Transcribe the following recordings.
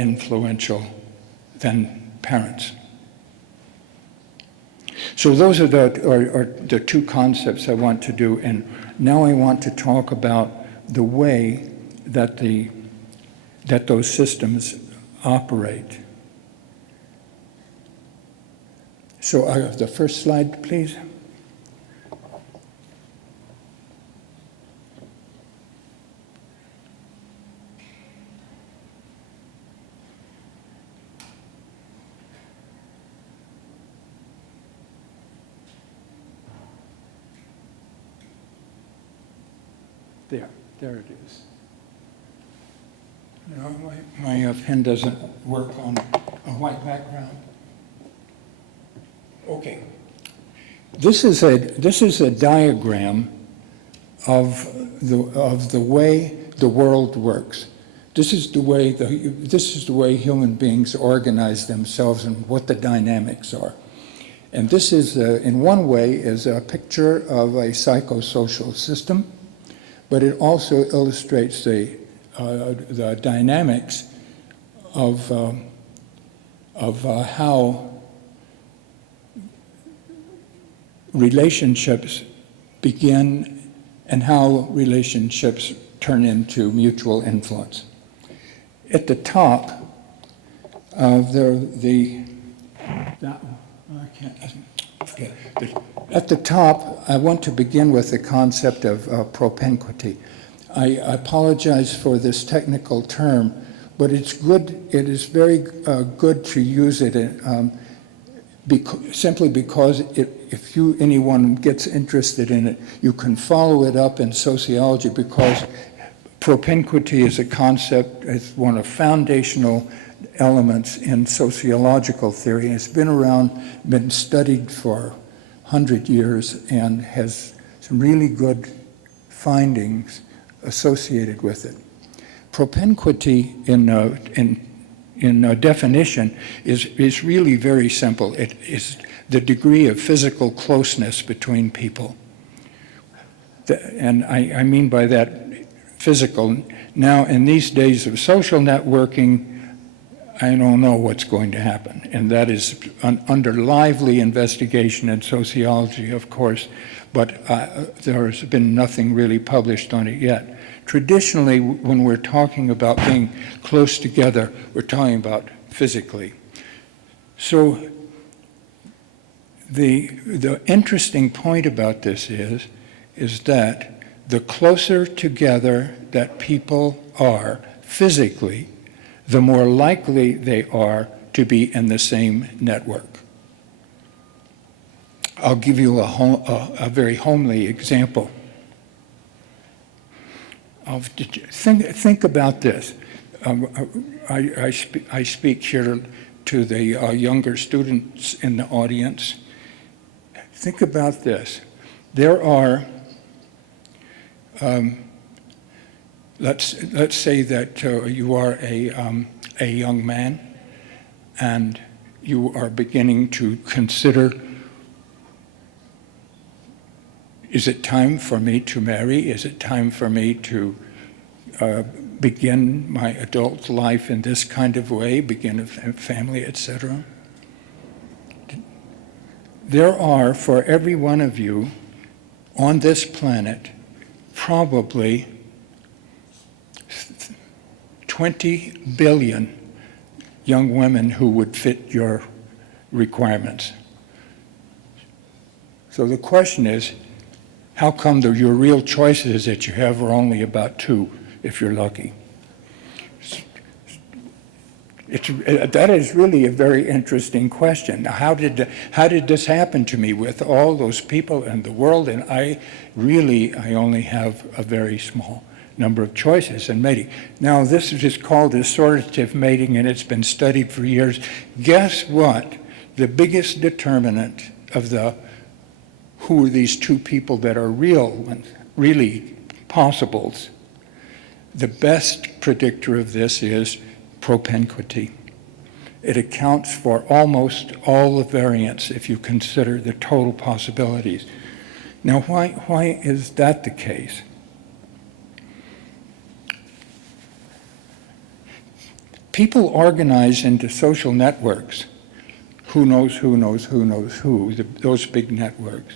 influential than parents. So those are the two concepts I want to do, and now I want to talk about the way that those systems operate. So the first slide, please. There it is. No, my pen doesn't work on a white background. Okay. This is a diagram of the way the world works. This is the way human beings organize themselves and what the dynamics are. And this is, in one way, is a picture of a psychosocial system, but it also illustrates the dynamics of how relationships begin and how relationships turn into mutual influence. At the top, at the top, I want to begin with the concept of propinquity. I apologize for this technical term, but it's good. It is very good to use it simply because if anyone gets interested in it, you can follow it up in sociology, because propinquity is a concept, it's one of foundational elements in sociological theory. It's been around, been studied for 100 years, and has some really good findings associated with it. Propinquity in definition is really very simple. It is the degree of physical closeness between people. And I mean by that physical. Now, in these days of social networking, I don't know what's going to happen. And that is under lively investigation in sociology, of course, but there's been nothing really published on it yet. Traditionally, when we're talking about being close together, we're talking about physically. So the interesting point about this is that the closer together that people are physically, the more likely they are to be in the same network. I'll give you a very homely example. Think about this. I speak here to the younger students in the audience. Think about this. There are, let's say that you are a young man, and you are beginning to consider, is it time for me to marry? Is it time for me to begin my adult life in this kind of way, begin a family, etc.? There are, for every one of you on this planet, probably 20 billion young women who would fit your requirements. So the question is, how come your real choices that you have are only about 2, if you're lucky? That is really a very interesting question. How did this happen to me with all those people in the world? And I only have a very small number of choices in mating. Now, this is just called assortative mating, and it's been studied for years. Guess what? The biggest determinant of who are these 2 people that are really possibles, the best predictor of this is propinquity. It accounts for almost all the variance if you consider the total possibilities. Now, why is that the case? people organize into social networks. Who knows who knows who knows who, those big networks.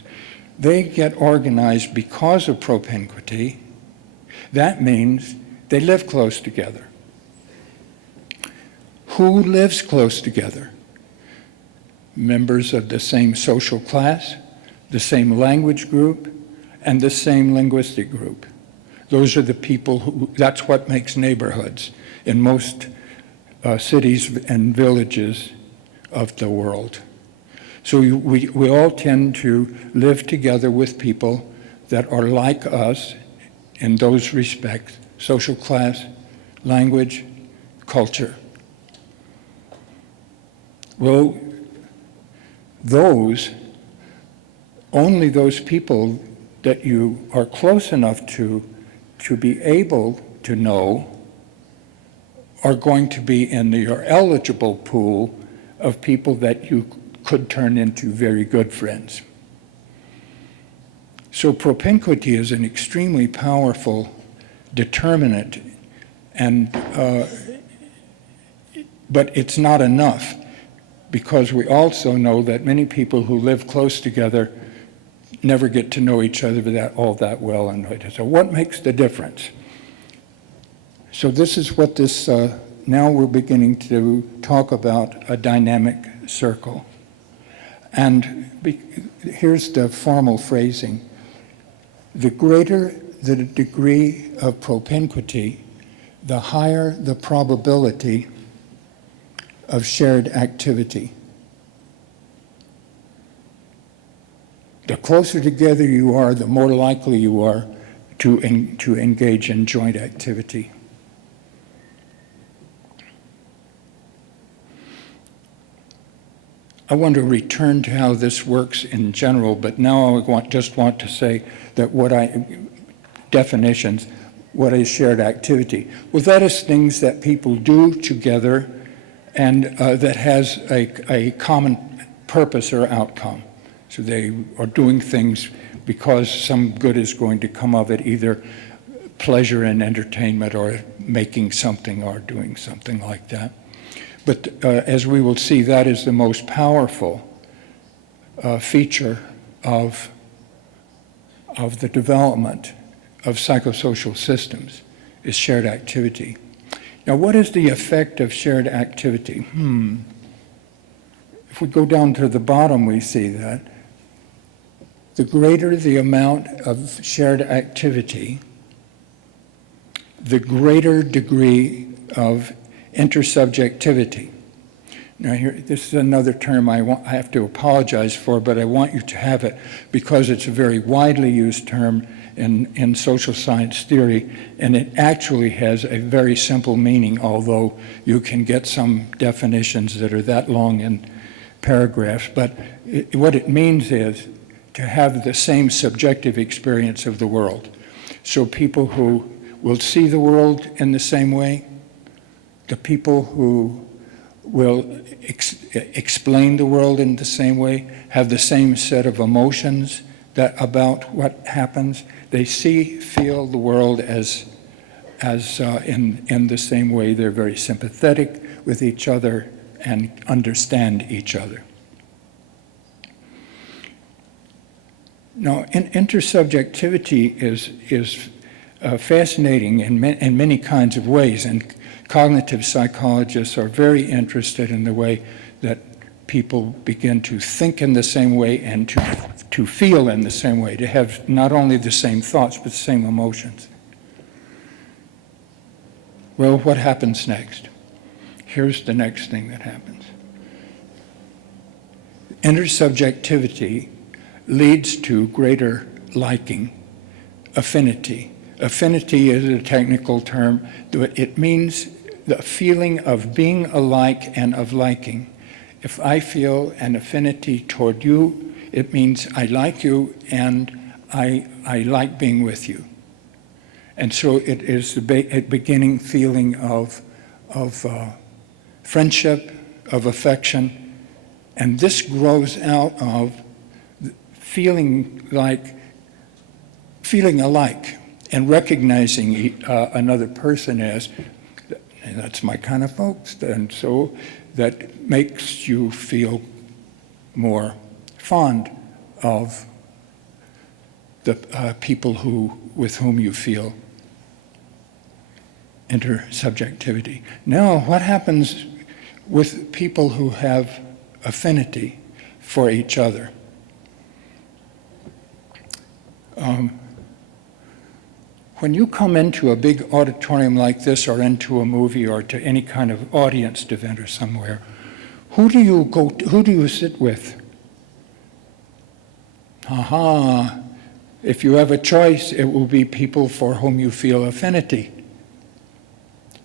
They get organized because of propinquity. That means they live close together. Who lives close together? Members of the same social class, the same language group, and the same linguistic group. Those are the people who, that's what makes neighborhoods in most cities and villages of the world. So we all tend to live together with people that are like us in those respects: social class, language, culture. Well, only those people that you are close enough to be able to know are going to be in your eligible pool of people that you could turn into very good friends. So propinquity is an extremely powerful determinant, but it's not enough, because we also know that many people who live close together never get to know each other all that well. And so what makes the difference? So this is what this, now we're beginning to talk about a dynamic circle. And here's the formal phrasing. The greater the degree of propinquity, the higher the probability of shared activity. The closer together you are, the more likely you are to engage in joint activity. I want to return to how this works in general, but now I just want to say that definitions, what is shared activity? Well, that is things that people do together and that has a common purpose or outcome. So they are doing things because some good is going to come of it, either pleasure and entertainment or making something or doing something like that. But as we will see, that is the most powerful feature of the development of psychosocial systems, is shared activity. Now, what is the effect of shared activity? If we go down to the bottom, we see that the greater the amount of shared activity, the greater degree of intersubjectivity. Now here, this is another term I have to apologize for, but I want you to have it because it's a very widely used term in social science theory, and it actually has a very simple meaning, although you can get some definitions that are that long in paragraphs. But what it means is to have the same subjective experience of the world. So people who will see the world in the same way, the people who will explain the world in the same way, have the same set of emotions about what happens. They feel the world as in the same way. They're very sympathetic with each other and understand each other. Now, intersubjectivity is fascinating in many kinds of ways, and cognitive psychologists are very interested in the way that people begin to think in the same way and to feel in the same way, to have not only the same thoughts but the same emotions. Well, what happens next? Here's the next thing that happens. Intersubjectivity leads to greater liking, affinity. Affinity is a technical term. It means the feeling of being alike and of liking. If I feel an affinity toward you, it means I like you and I like being with you. And so it is the beginning feeling of friendship, of affection, and this grows out of feeling alike and recognizing another person as And that's my kind of folks. And so that makes you feel more fond of the people with whom you feel intersubjectivity. Now, what happens with people who have affinity for each other? When you come into a big auditorium like this, or into a movie, or to any kind of audience event or somewhere, who do you sit with? If you have a choice, it will be people for whom you feel affinity,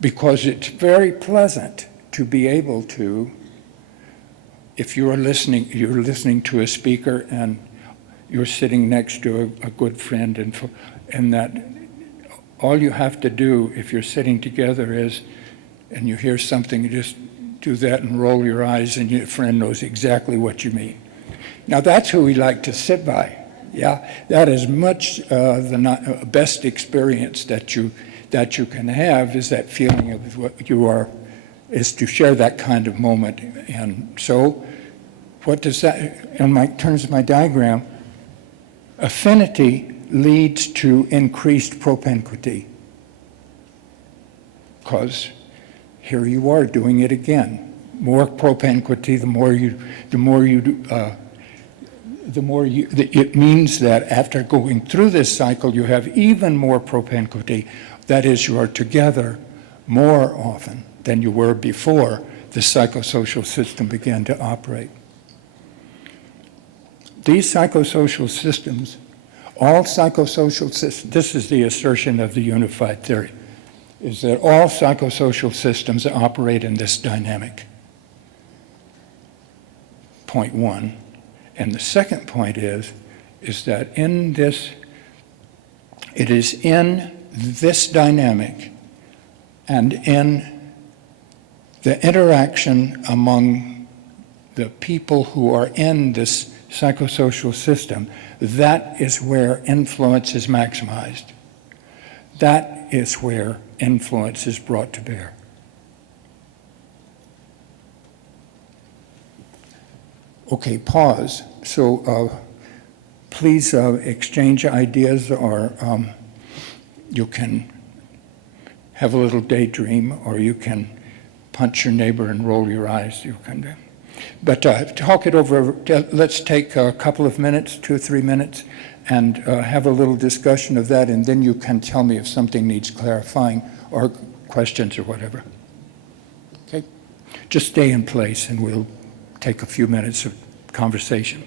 because it's very pleasant to be able to, if you're listening to a speaker and you're sitting next to a good friend, and that all you have to do if you're sitting together is, and you hear something, you just do that and roll your eyes, and your friend knows exactly what you mean. Now that's who we like to sit by. Yeah, that is much the best experience that you can have, is that feeling of what you are, is to share that kind of moment. And so, what does that, in terms of my diagram, affinity leads to increased propinquity, because here you are doing it again. More propinquity, it means that after going through this cycle, you have even more propinquity. That is, you are together more often than you were before the psychosocial system began to operate. These psychosocial systems, all psychosocial systems, this is the assertion of the unified theory, is that all psychosocial systems operate in this dynamic. Point one. And the second point is that it is in this dynamic and in the interaction among the people who are in this psychosocial system, that is where influence is maximized. That is where influence is brought to bear. Okay, pause. So please exchange ideas, or you can have a little daydream, or you can punch your neighbor and roll your eyes. You can, but talk it over. Let's take a couple of minutes, 2 or 3 minutes, and have a little discussion of that, and then you can tell me if something needs clarifying or questions or whatever. Okay? Just stay in place, and we'll take a few minutes of conversation.